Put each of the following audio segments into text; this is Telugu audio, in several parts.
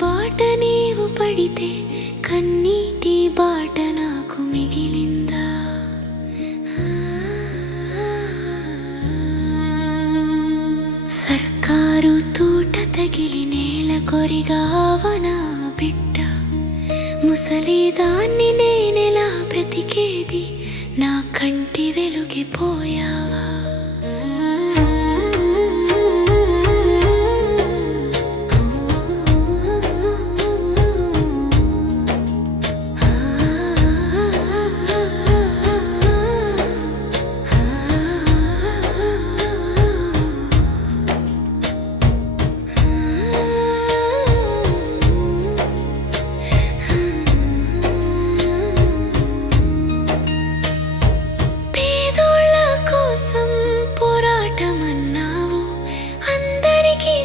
బాట నీవు పడితే కన్నీటి బాట నాకు మిగిలిందా? సర్కారు తూట తగిలి నేల కొరిగావనా బిడ్డ, ముసలిదాన్ని నేనెలా బ్రతికేది, నా కంటి వెలుగిపోయావా?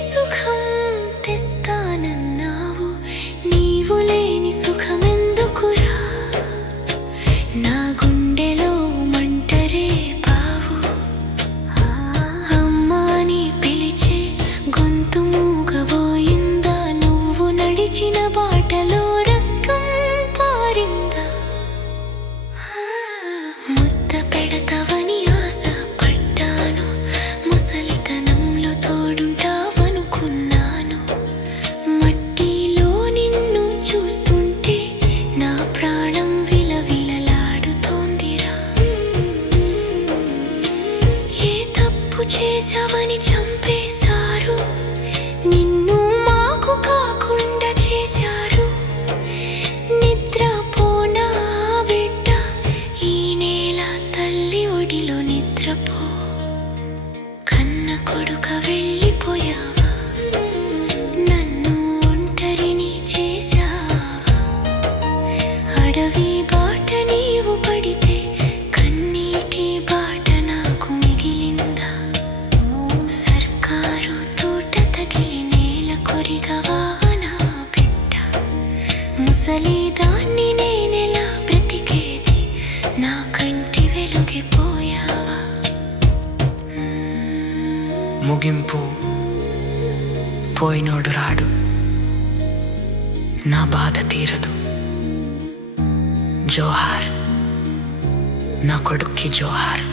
సుఖం తెస్తానన్నావు, నీవు లేని సుఖమెందుకురా? నా గుండెలో మంటరే పావు, అమ్మాని పిలిచే గొంతు మూగబోయిందా? నువ్వు నడిచిన బాటలో రక్తం పారిందా? ముద్ద పెడతావని ఆశ పడ్డాను, ముసలితనంలో తోడుంటా చేశావని చంపేశారు, నిన్ను మాకు కాకుండా చేశారు. నిద్రపోనా బిడ్డ, ఈ నేల తల్లి ఒడిలో నిద్రపో. కన్న కొడుక వెళ్ళిపోయావా, నన్ను ఒంటరిని చేశావా? అడవి బాట నీవు పడితే కన్నీటి బాట నాకు మిగిలిందా? సర్కారు తోట తగిలి నేల కొరిగావనా బిడ్డ, ముసలిదాన్ని నేనెలా బ్రతికేది, నా కంటి వెలుగిపోయావా? ముగింపు పోయినోడు రాడు, నా బాధ తీరదు. జోహార్, నా కొడుక్కి జోహార్.